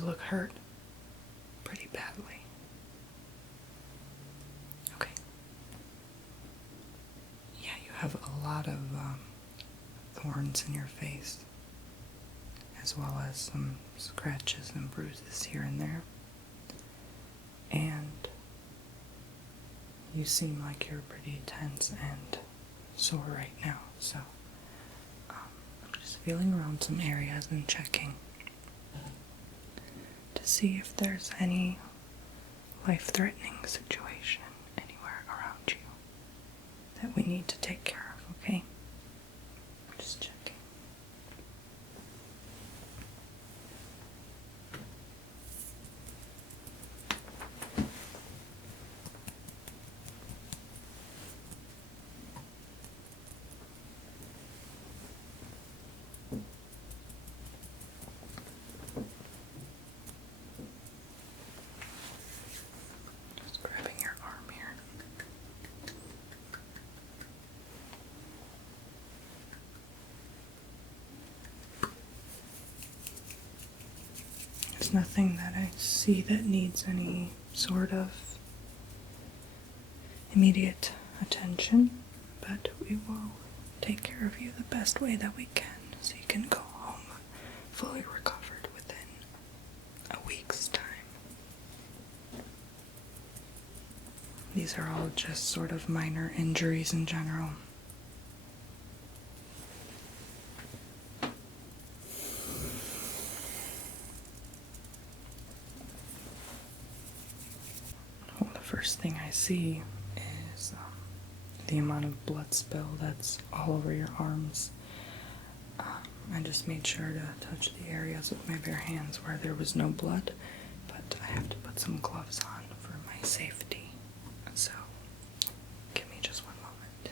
You look hurt pretty badly. Okay. Yeah, you have a lot of thorns in your face, as well as some scratches and bruises here and there. And you seem like you're pretty tense and sore right now, so I'm just feeling around some areas and checking to see if there's any life-threatening situation anywhere around you that we need to take care of, okay? Just checking. Just grabbing your arm here. There's nothing that I see that needs any sort of immediate attention, but we will take care of you the best way that we can so you can go home fully recovered within a week's time. These are all just sort of minor injuries in general. Well, the first thing I see is the amount of blood spill that's all over your arms. I just made sure to touch the areas with my bare hands where there was no blood, but I have to put some gloves on for my safety. So, give me just one moment.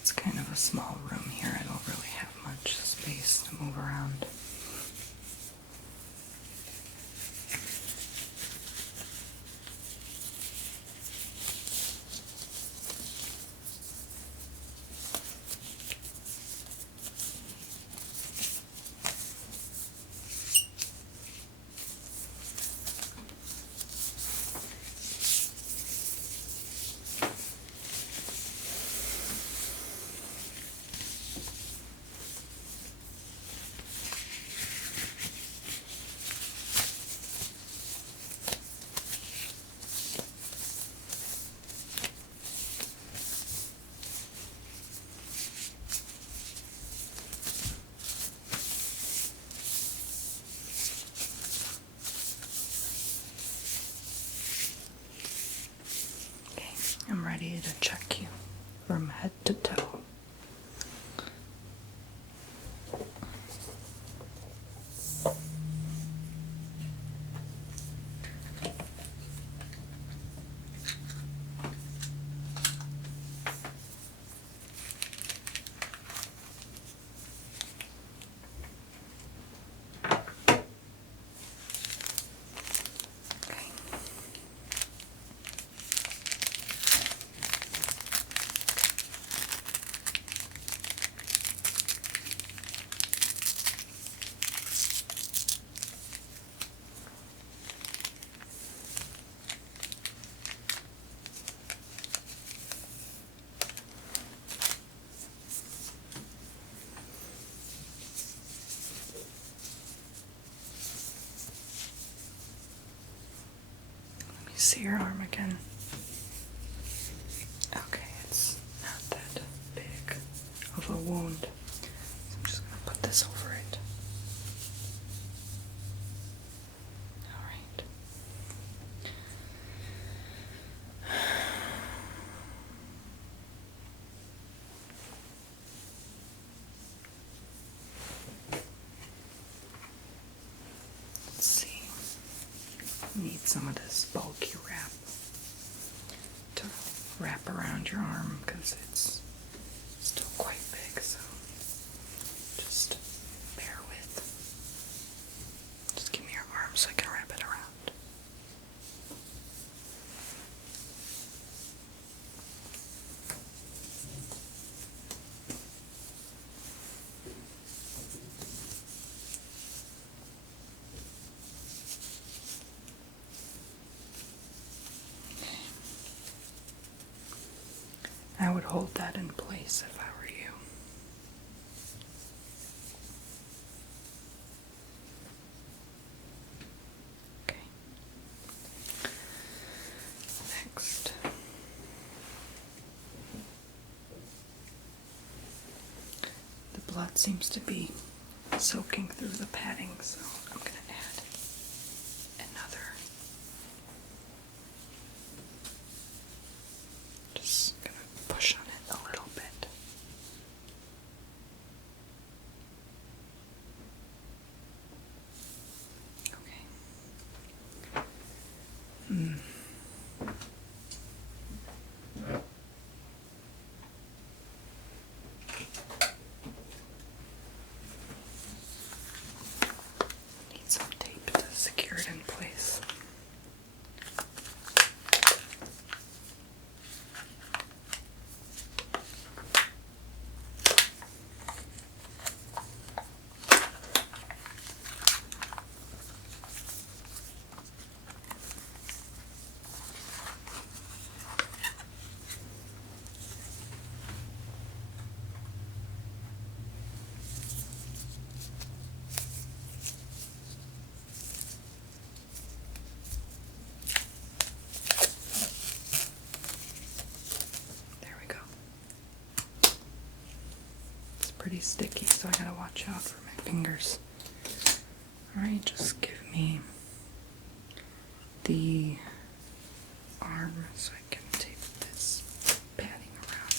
It's kind of a small room here. I don't really have much space to move around. I'm ready to check you from head to toe. See your arm again. Okay, it's not that big of a wound. some of this bulky wrap to wrap around your arm because it's still quite big, so just bear with. Just give me your arm so I can wrap it around. I would hold that in place if I were you. Okay. Next. The blood seems to be soaking through the padding, so I'm going to add another. Just going to push on it a little bit. Okay. Need some tape to secure it in place. Pretty sticky, so I gotta watch out for my fingers. Alright, just give me the arm so I can tape this padding around.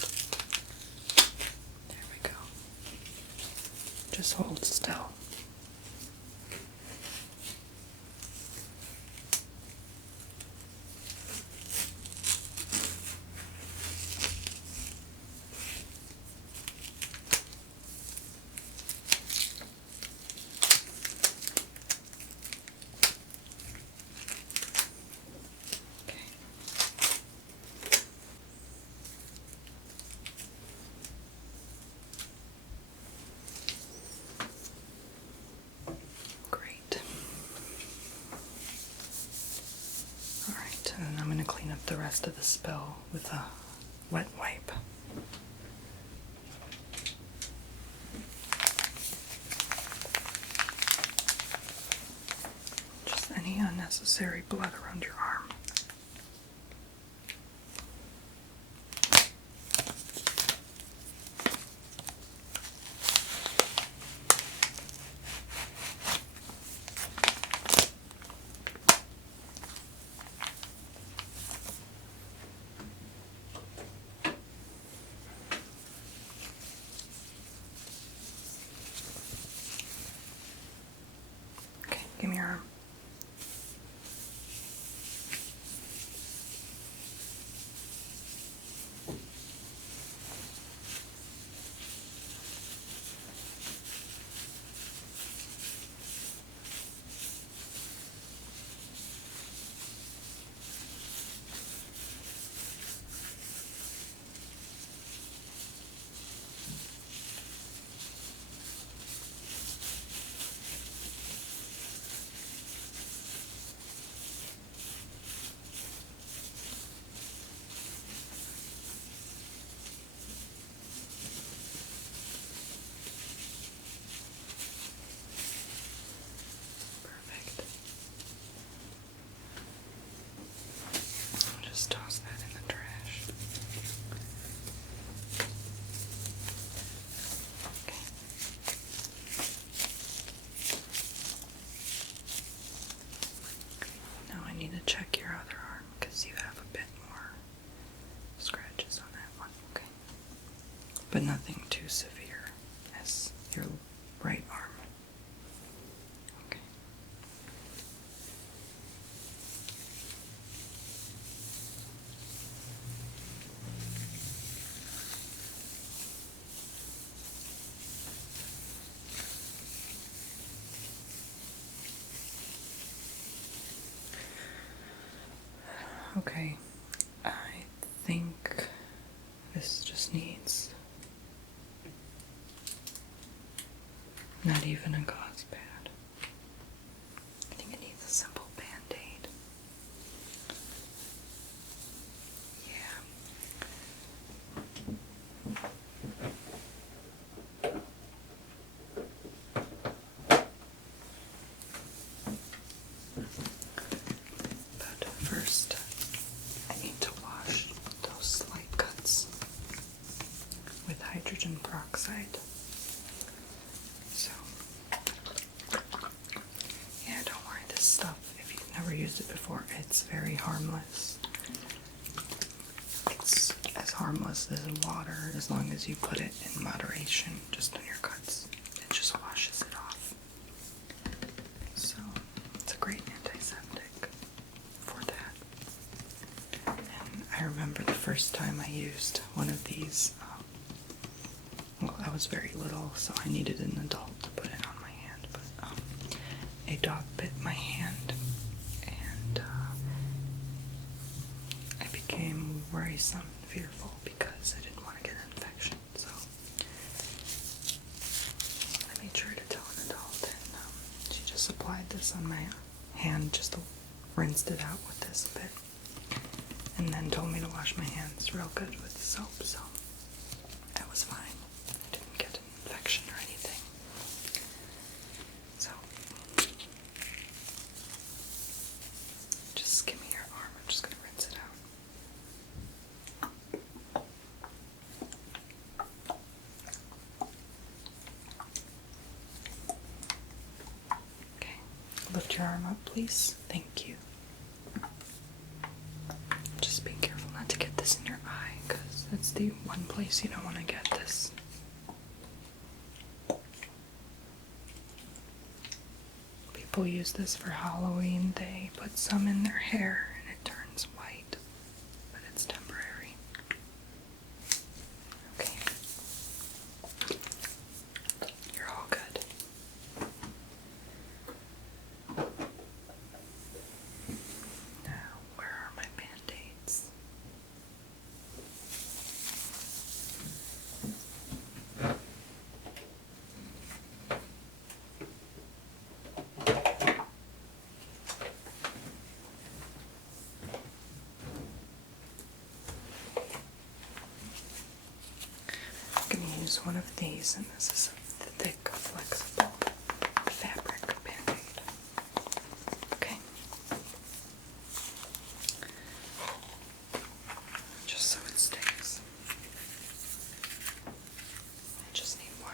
There we go. Just hold still. And then I'm going to clean up the rest of the spill with a wet wipe. Just any unnecessary blood around your arm. Give me your arm. Toss that in the trash. Okay. Now I need to check your other arm because you have a bit more scratches on that one. Okay. But nothing too severe as your right arm. Okay. Okay, I think this just needs not even a gauze pad. I think it needs a simple band-aid. Yeah. But first, I need to wash those slight cuts with hydrogen peroxide. So, yeah, don't worry, this stuff, if you've never used it before, it's very harmless. It's as harmless as water as long as you put it in moderation just on your cuts. It just washes it off. So, it's a great antiseptic for that. And I remember the first time I used one of these, well, I was very little, so I needed an adult to put it on my hand, but a dog bit my hand, and I became worrisome, fearful, because I didn't want to get an infection, so I made sure to tell an adult, and she just applied this on my hand, just rinsed it out with this bit, and then told me to wash my hands real good with soap, so that was fine. I didn't get an infection or anything. So, just give me your arm. I'm just going to rinse it out. Okay, lift your arm up, please. Thank you. Just be careful not to get this in your eye, because that's the one place you don't want to get this. People use this for Halloween. They put some in their hair and it turns white, but it's temporary. Okay. You're all good. Now, where are my band-aids? I'm going to use one of these, and this is a thick, flexible fabric band-aid. Okay. Just so it stays. I just need one.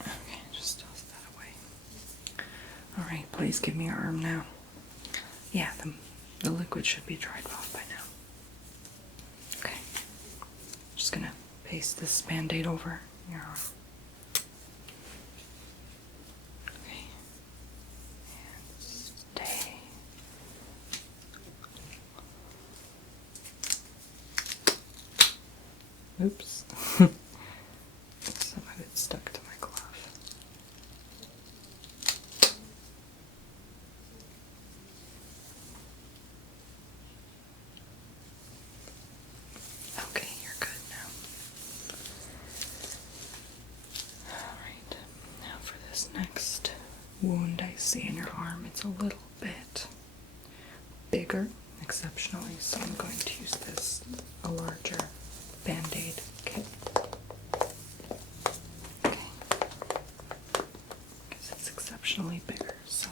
Okay, just toss that away. Alright, please give me your arm now. Yeah, the liquid should be dried off by now. Okay. Just gonna paste this band-aid over your arm. Okay. And stay. Oops. Some of it stuck to my glove. Okay, you're good now. Alright, now for this next wound I see in your arm, it's a little bit bigger, exceptionally, so I'm going to use this, a larger band-aid kit. Okay. Because it's exceptionally bigger, so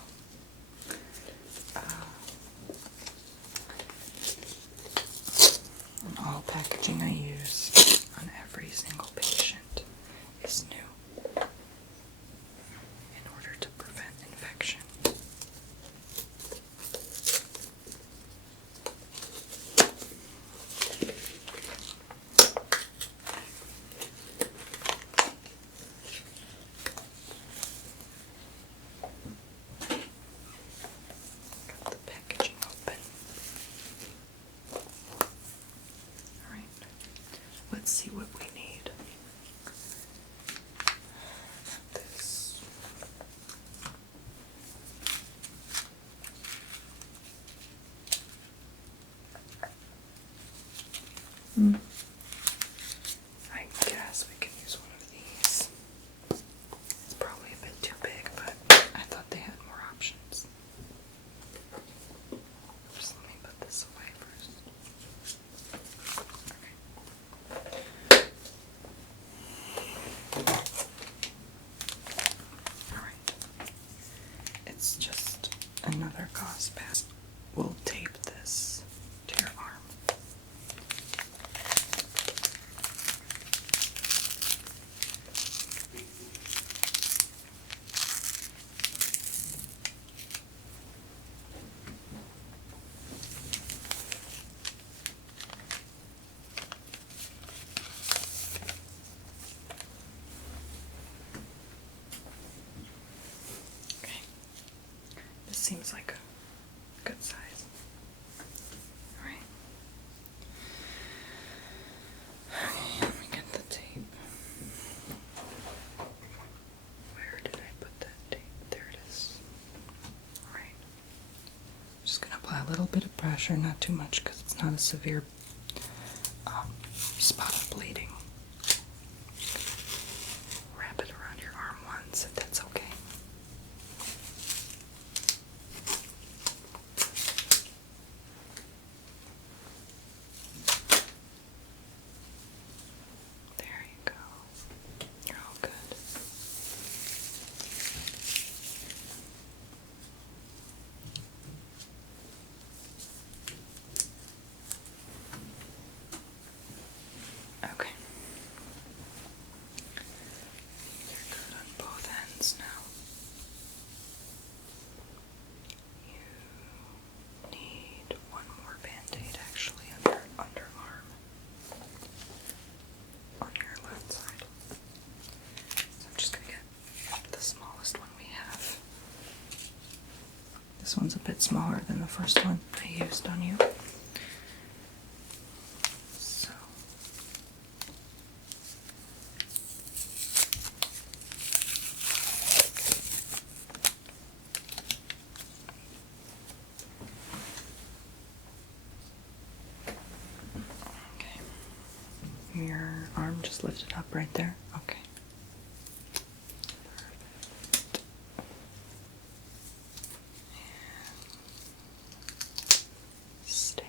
and all packaging I use on every single patient is new in order to prevent infection. let's see what we need. This. I guess we can use one of these. It's probably a bit too big, but I thought they had more options. Just let me put this away first. Alright. It's just another gauze pad. We'll tape this to your arm. Okay. This seems like a good size. Alright. Okay, let me get the tape. Where did I put that tape? There it is. Alright. Just gonna apply a little bit of pressure, not too much because it's not a severe spot of bleeding. Wrap it around your arm once if that's okay. There you go. You're all good. Okay. You're good on both ends now. You need one more band-aid actually on your underarm. On your left side. So I'm just gonna get the smallest one we have. This one's a bit smaller than the first one I used on you. So okay. Your arm just lifted up right there. Okay. Perfect. And stay.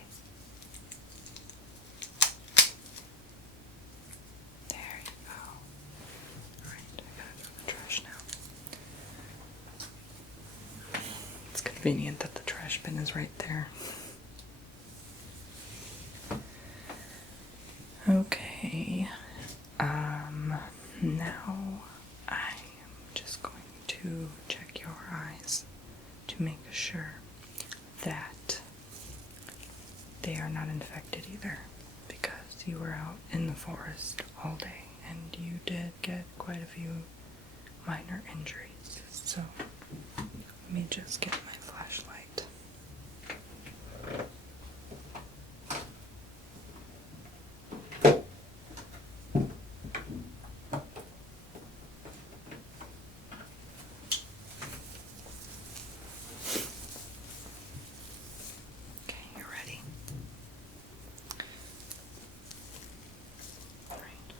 There you go. Alright, I gotta throw the trash now. It's convenient that the trash bin is right there. Okay, now I am just going to check your eyes to make sure that they are not infected either, because you were out in the forest all day and you did get quite a few minor injuries. So let me just get my flashlight. Okay, you ready? All right.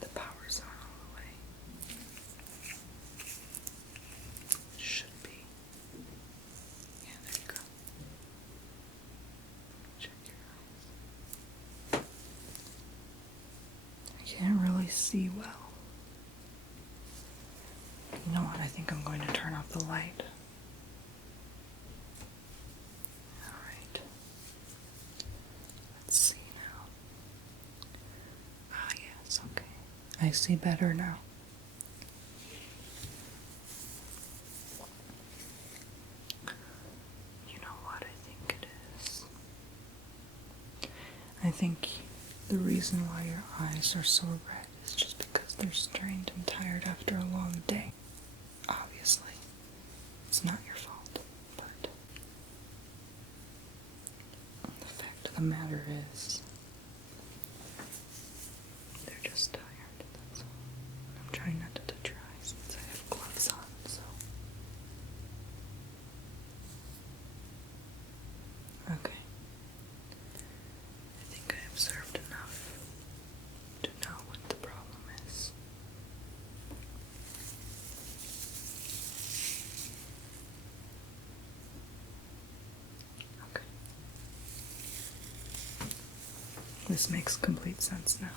The power's on all the way. Should be. Yeah, there you go. Check your eyes. I can't really see well. You know what? I think I'm going to turn off the light. Alright. Let's see now. Ah, yes, okay. I see better now. You know what I think it is? I think the reason why your eyes are so red is just because they're strained and tired after a long day. of the matter is, they're just tired, that's all. I'm trying not to touch your eyes since I have gloves on, so. Okay. I think I observed enough to know what the problem is. Okay. This makes complete sense now.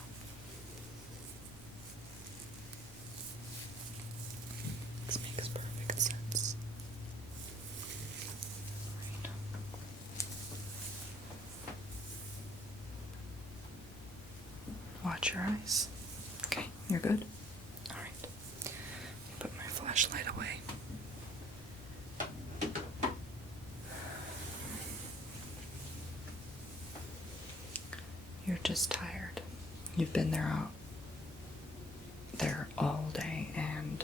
This makes perfect sense. Right. Watch your eyes. Okay, you're good? Alright. Put my flashlight away. You're just tired. You've been out there all day and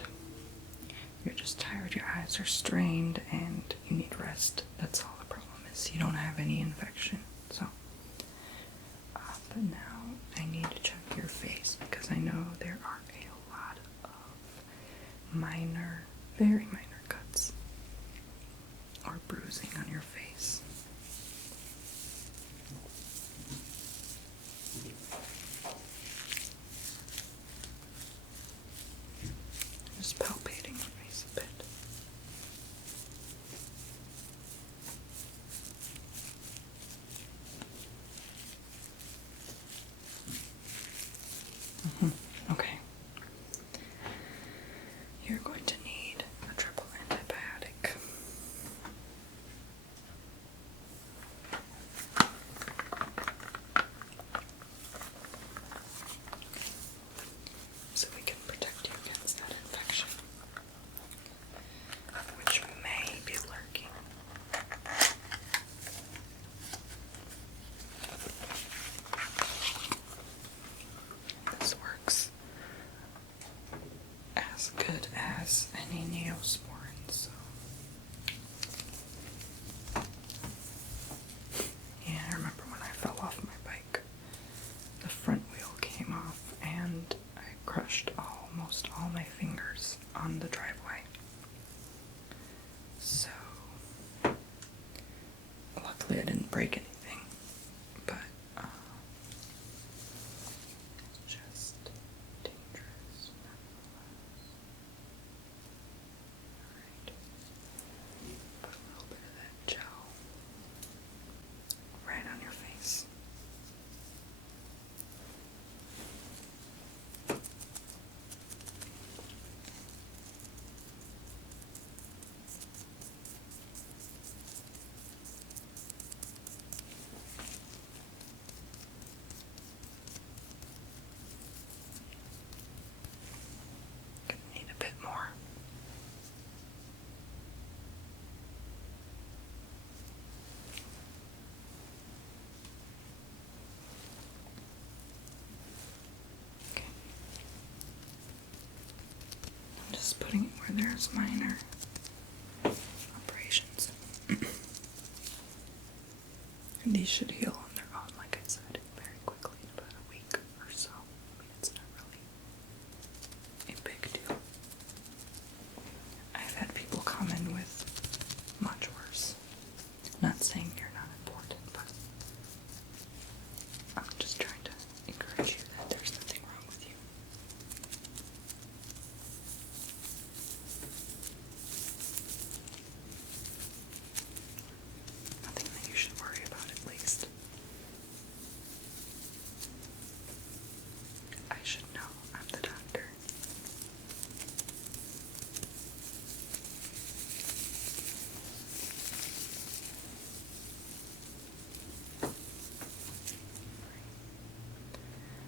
you're just tired. Your eyes are strained and you need rest. That's all the problem is. You don't have any infection. So, but now I need to check your face because I know there are a lot of minor, very minor cuts or bruising on your face. Just palpating your face a bit. Okay. You're going to need a triple antibiotic. So we can protect you against that infection, which may be lurking. This works as good as any neosporin, so yeah, I remember when I fell off my bike, the front wheel came off and I crushed almost all my fingers on the driveway. So luckily I didn't break anything, but it's just dangerous nonetheless. Alright. Put a little bit of that gel right on your face. Gonna need a bit more. Okay. I'm just putting it where there's minor abrasions. And these should heal on their own, like I said, very quickly in about a week or so. I mean, it's not really a big deal. I've had people come in with much worse. Not saying you're not important, but I'm just trying to encourage you that there's nothing wrong with you. Nothing that you should worry about, at least. I should know. I'm the doctor.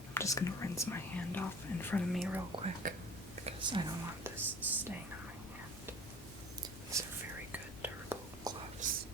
I'm just gonna rinse my hand off in front of me real quick because I don't want this staying on my hand. These are very good, durable gloves.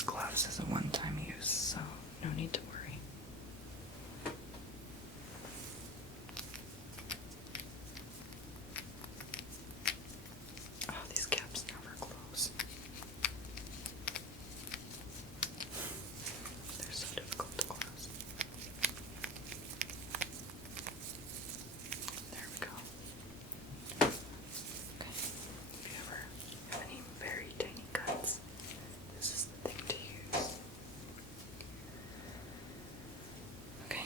these gloves as a one-time use, so no need to worry. Oh, these caps never close. They're so difficult to close. There we go. Okay. If you ever have any very tiny cuts, this is the thing to use. Okay.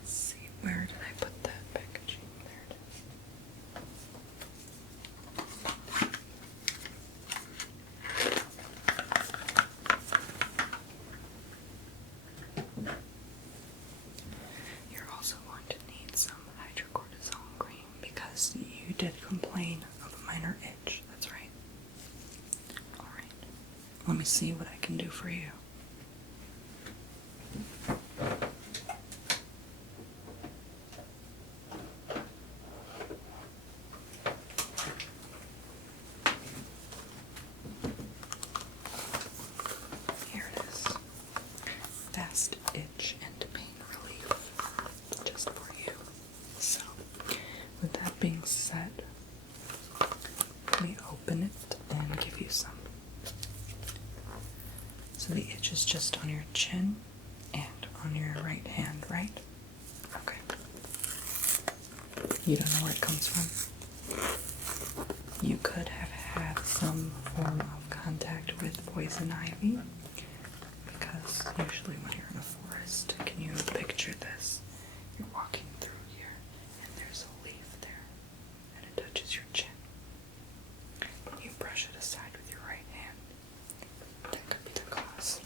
Let's see, where did I put that packaging? There it is. You're also going to need some hydrocortisone cream because you did complain of a minor itch. That's right. Alright. Let me see what I can do for you. Here it is. Fast itch and pain relief. Just for you. So, with that being said, let me open it and give you some. So the itch is just on your chin and on your right hand, right? Okay. You don't know where it comes from? You could have had some form of contact with poison ivy, because usually when you're in a forest, can you picture this? You're walking through here, and there's a leaf there, and it touches your chin. And you brush it aside with your right hand. That could be the cause.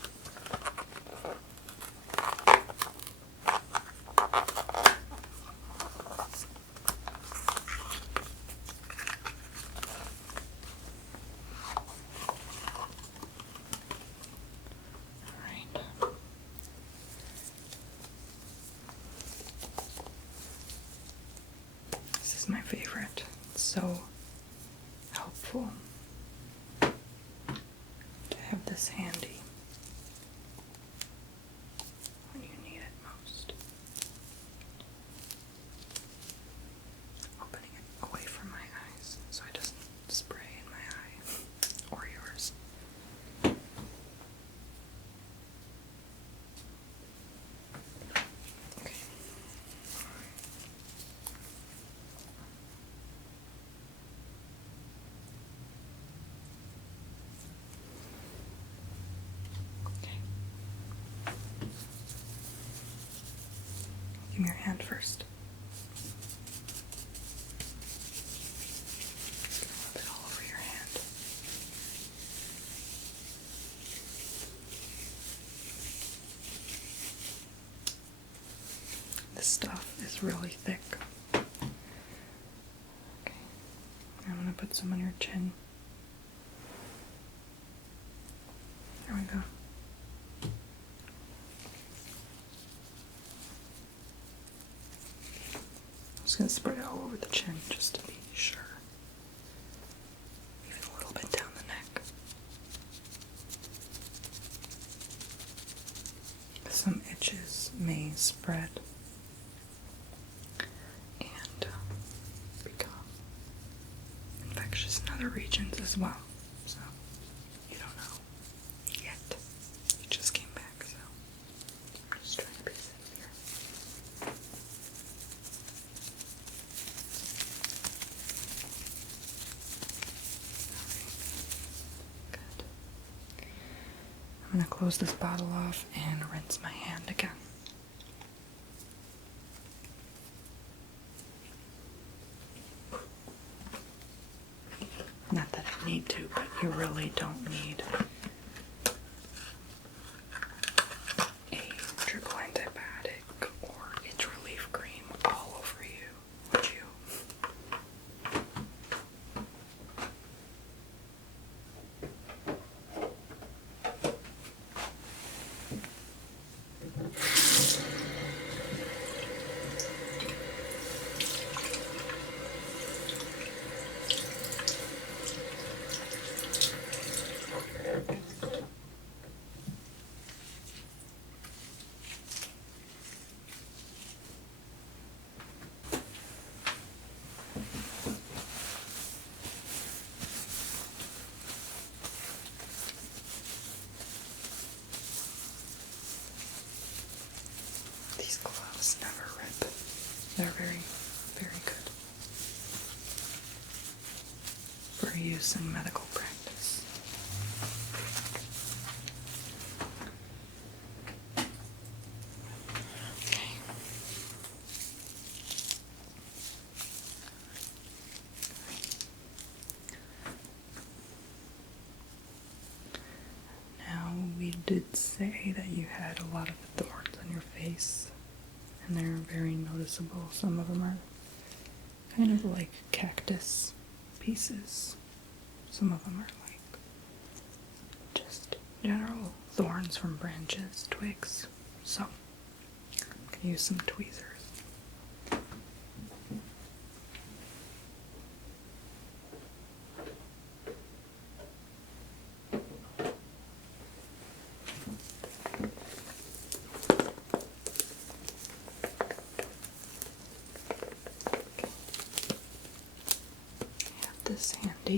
Alright. This is my favorite. It's so helpful to have this handy when you need it most. Opening it away from my eyes so it doesn't spray in my eye or yours. Okay. Okay. Give me your hand first. Rub it all over your hand. This stuff is really thick. Okay. I'm gonna put some on your chin. There we go. I'm just gonna spread it all over the chin just to be sure. Even a little bit down the neck. Some itches may spread and become infectious in other regions as well. So, you don't know yet. You just came back, so I'm just trying to be safe here. Good. I'm going to close this bottle off and rinse my hand again. Not that I need to, but you really don't need a triple antibiotic or itch relief cream all over you, would you? They're very, very good for use in medical practice. Okay. Now, we did say that you had a lot of thorns on your face, and they're very noticeable. Some of them are kind of like cactus pieces. Some of them are like just general thorns from branches, twigs. So, I'm going to use some tweezers. This handy. I'm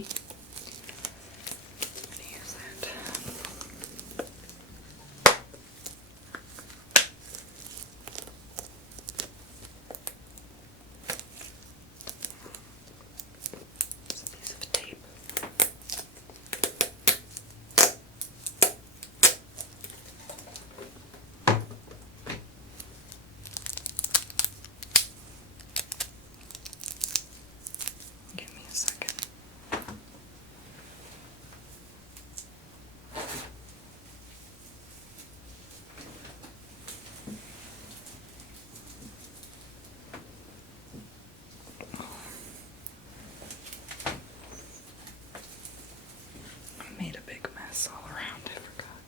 going to use that. It's a piece of tape. Give me a second. Made a big mess all around, I forgot.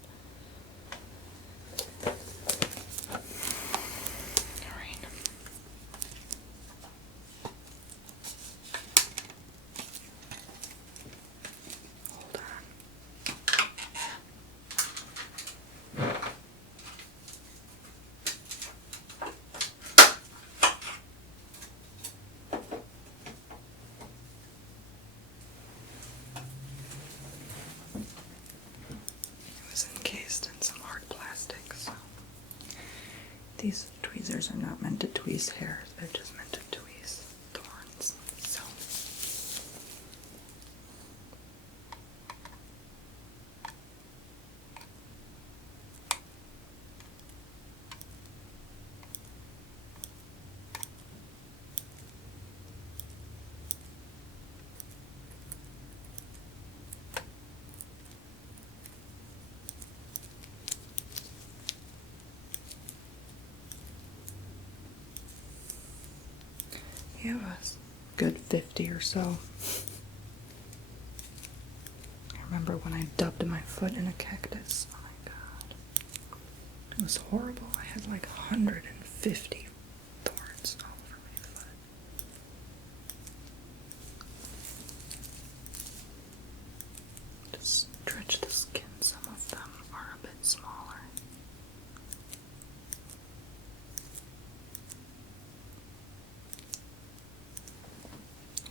Alright. Hold on. It was encased in some hard plastic, so these tweezers are not meant to tweeze hairs, they're just meant to tweeze thorns. So you have a good 50 or so. I remember when I dubbed my foot in a cactus. Oh my god. It was horrible. I had like 150 thorns all over my foot. Just stretch the skin. Some of them are a bit smaller.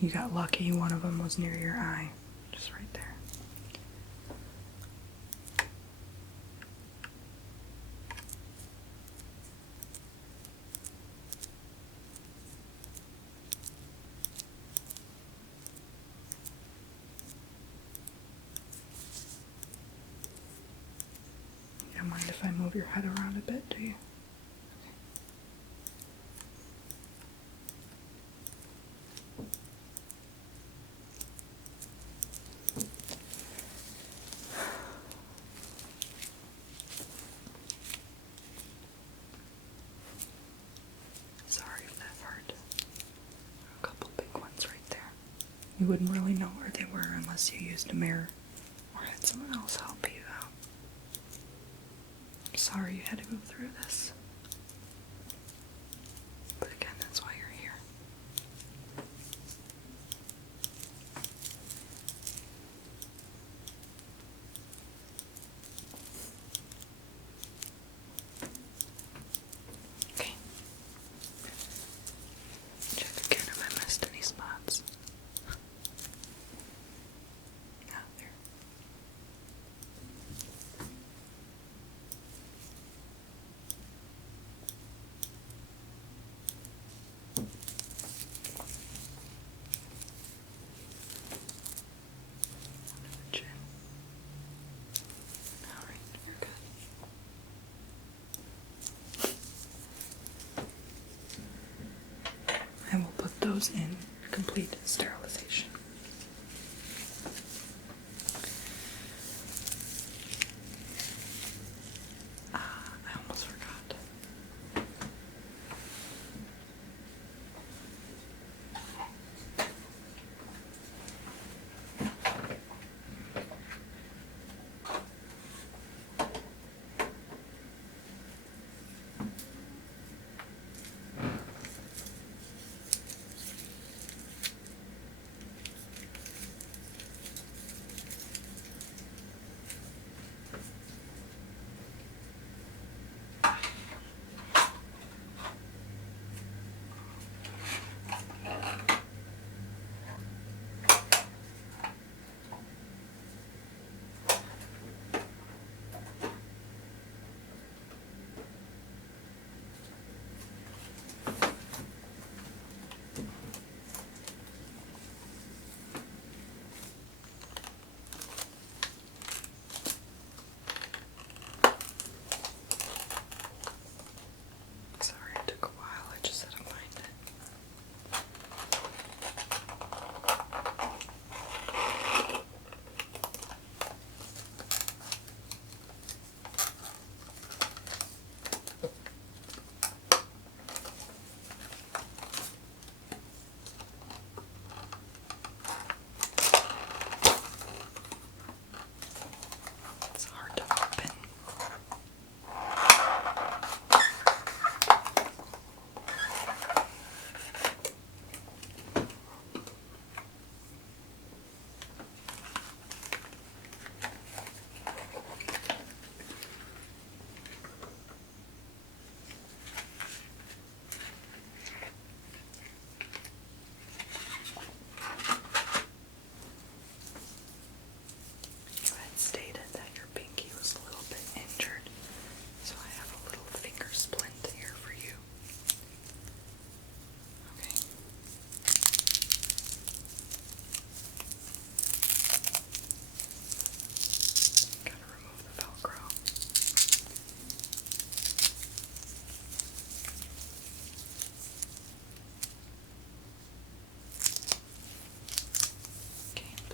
You got lucky, one of them was near your eye, just right there. You don't mind if I move your head around a bit, do you? Sorry if that hurt. A couple big ones right there. You wouldn't really know where they were unless you used a mirror or had someone else help you out. I'm sorry you had to go through this. But again, that's why you're here. Okay. Check again if I missed any spots. Ah, there. those in complete sterilization. I almost forgot.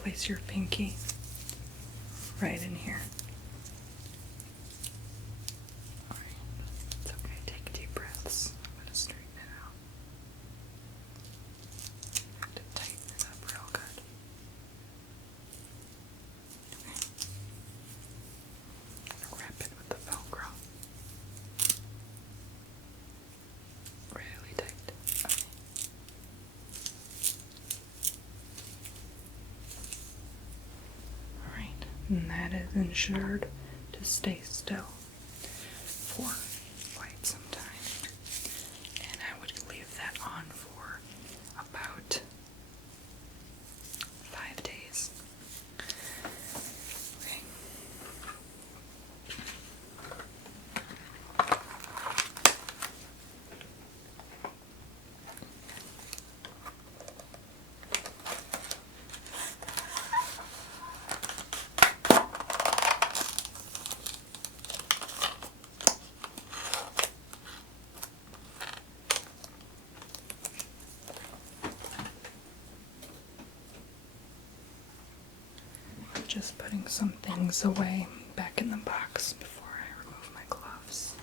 Place your pinky right in here. Alright, it's okay, take deep breaths. I'm going to straighten it out. I have to tighten it up real good. Okay. I'm going to wrap it with the Velcro. Really tight. Okay. And that is ensured to stay still for quite some time. And I would leave that on for about 5 days. Okay. Just putting some things away back in the box before I remove my gloves.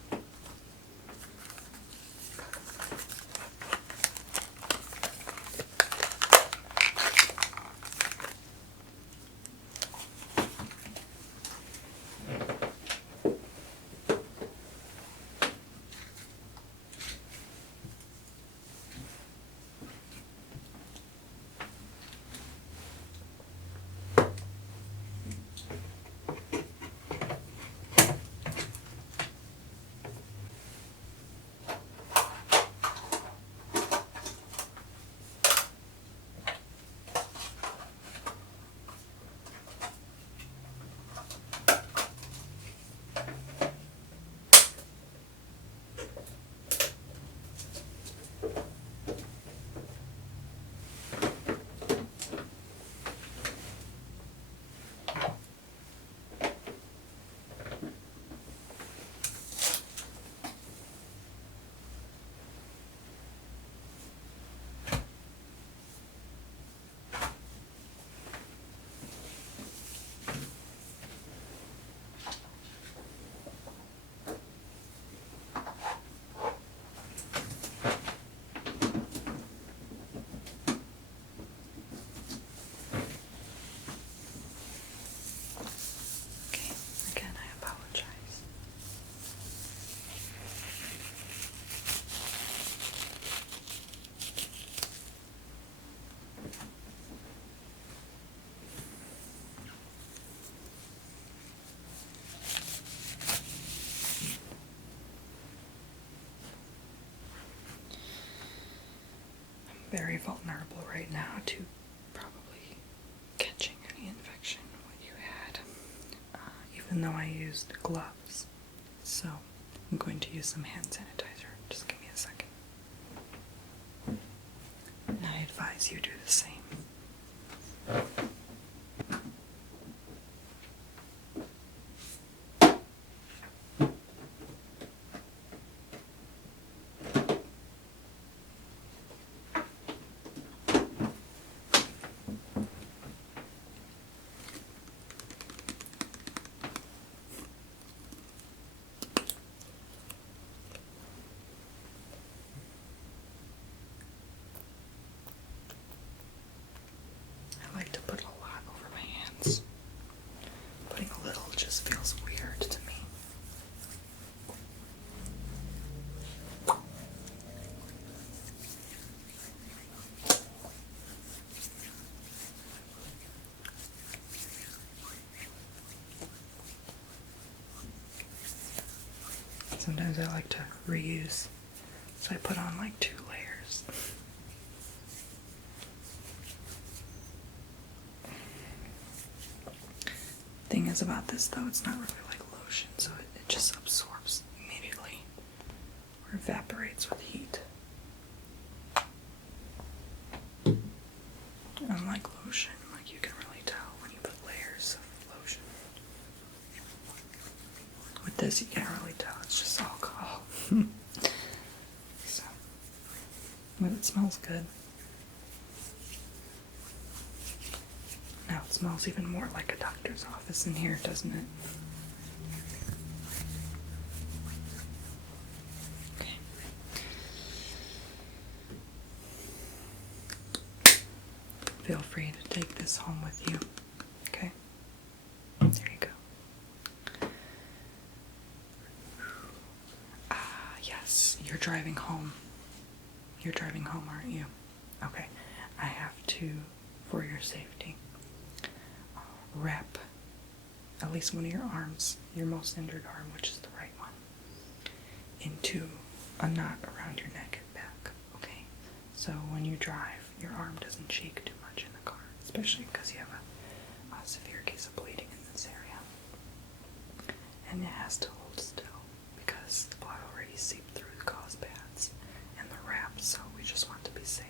very vulnerable right now to probably catching any infection what you had, even though I used gloves. So I'm going to use some hand sanitizer. Just give me a second. And I advise you do the same. I like to put a lot over my hands. Putting a little just feels weird to me. Sometimes I like to reuse, so I put on like 2 layers. Thing is about this though, it's not really like lotion, so it just absorbs immediately or evaporates with heat. Unlike lotion, like you can really tell when you put layers of lotion. With this you can't really tell, it's just alcohol. So, but it smells good. Now it smells even more like a doctor's office in here, doesn't it? Okay. Feel free to take this home with you. Okay? There you go. Yes, you're driving home. You're driving home, aren't you? Okay. I have to, for your safety, wrap at least one of your arms, your most injured arm, which is the right one, into a knot around your neck and back, okay? So when you drive, your arm doesn't shake too much in the car, especially because you have a severe case of bleeding in this area. And it has to hold still because the blood already seeped through the gauze pads and the wrap, so we just want to be safe.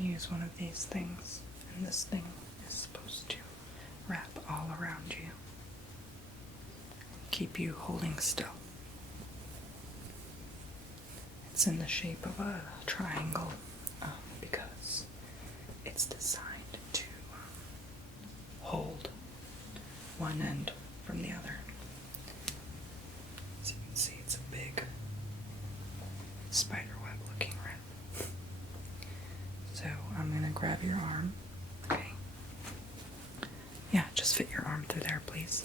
Use one of these things, and this thing is supposed to wrap all around you, keep you holding still. It's in the shape of a triangle because it's designed to hold one end from the other. As you can see, it's a big spider web looking wrap. So I'm going to grab your arm, okay? Yeah, just fit your arm through there, please.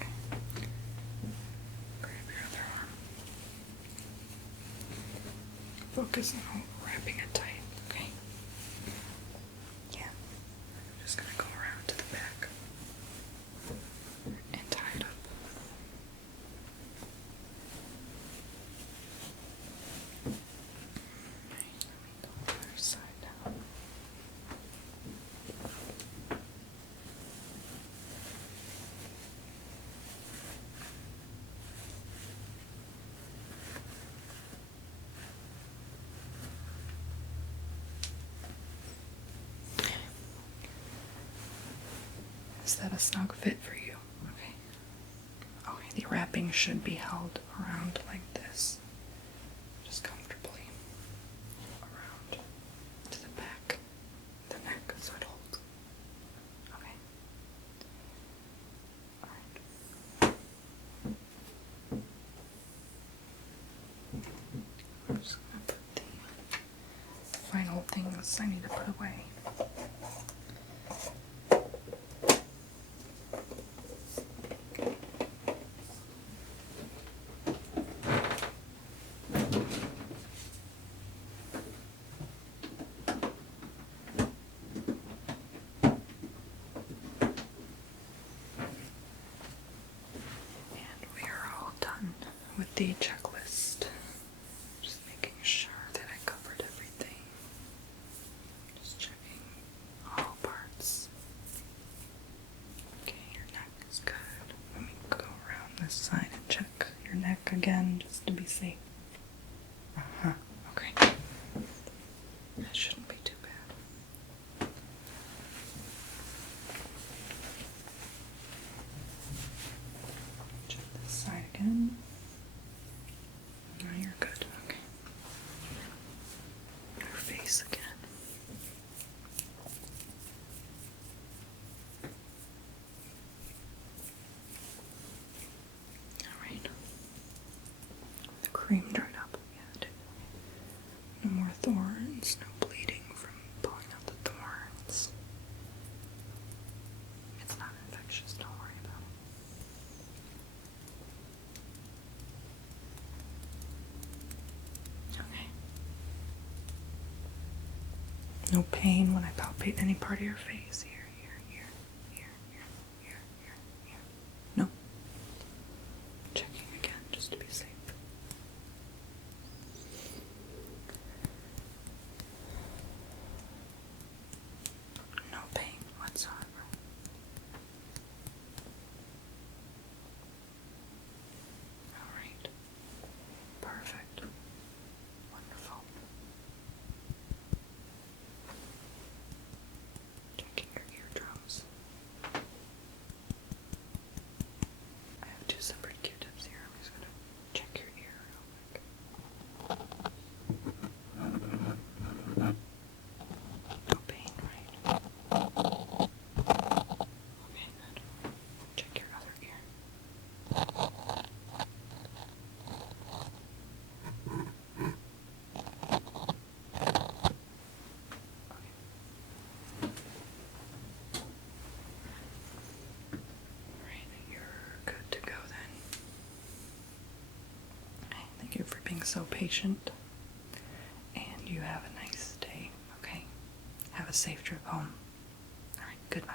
Okay. Grab your other arm. Focus on wrapping it tight, okay? Yeah. I'm just going to go around to the back and tie it up. Side down. Is that a snug fit for you? Okay. Okay, the wrapping should be held around like this. Just comfortably around to the back, the neck, so it holds. Okay. Alright. I'm just gonna put the final things I need to put away. with the checklist. Just making sure that I covered everything. Just checking all parts. Okay, your neck is good. Let me go around this side and check your neck again just to be safe. Uh-huh. Okay. That shouldn't be too bad. Check this side again. No, you're good. Okay. Your face again. Alright. The cream dried up. Yeah, it did. No more thorns, no bleeding from pulling out the thorns. It's not infectious, don't worry about it. Okay. No pain when I palpate any part of your face. Here, here. No. Checking again just to be safe. No pain whatsoever. Alright. Perfect. Wonderful. Checking your eardrums. I have 2 separate Q-tips here. I'm just gonna check your ear real quick. No pain, right? Okay, good. Check your other ear. Alright, you're good to go then. Thank you for being so patient. And you have a nice day, okay? Have a safe trip home. Alright, goodbye.